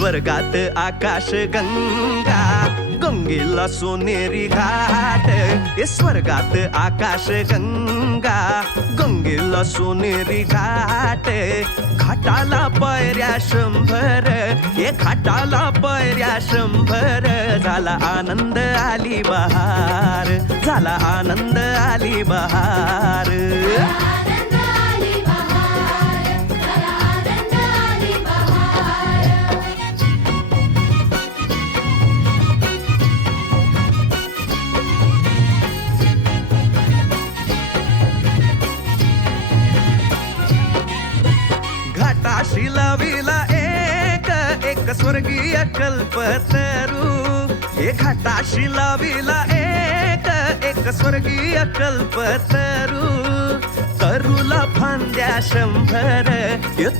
स्वर्गात आकाश गंगा, गंगेला सोनेरी घाट. स्वर्गात आकाश गंगा, गंगेला सोनेरी घाट. घाटाला पायऱ्या 100, घाटाला पायऱ्या 100. झाला आनंद आली बहार, झाला आनंद आली बहार. घाटाशी लाविला एक स्वर्गीय कल्पतरू. घाटाशी लाविला एक स्वर्गीय कल्पतरू. तरूला फांद्या 100,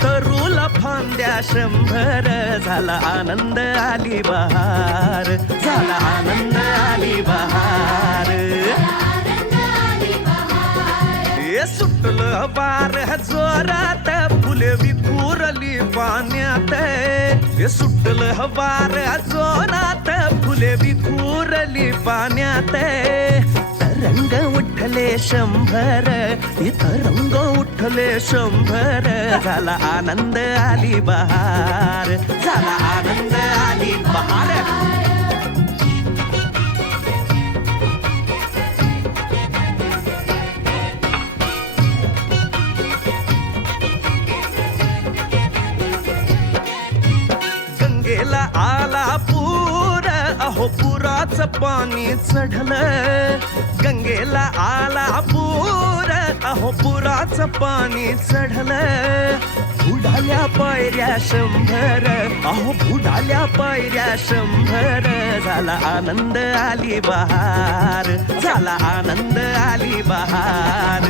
तरूला फांद्या 100. झाला आनंद आली बहार, झाला आनंद आली बहार. सुटलं बार जोरात, फुले विखुरली पाण्यात. सुटलं बार जोरात, फुले विखुरली पाण्यात. तरंग उठले 100, तरंग उठले 100. झाला आनंद आली बहार, झाला आनंद आली बहार. गंगेला आला पूर, अहो पुराचं पाणी चढलं. गंगेला आला पूर, अहो पुराचं पाणी चढलं. बुडाल्या पायऱ्या 100, अहो बुडाल्या पायऱ्या 100. झाला आनंद आली बहार, झाला आनंद आली बहार.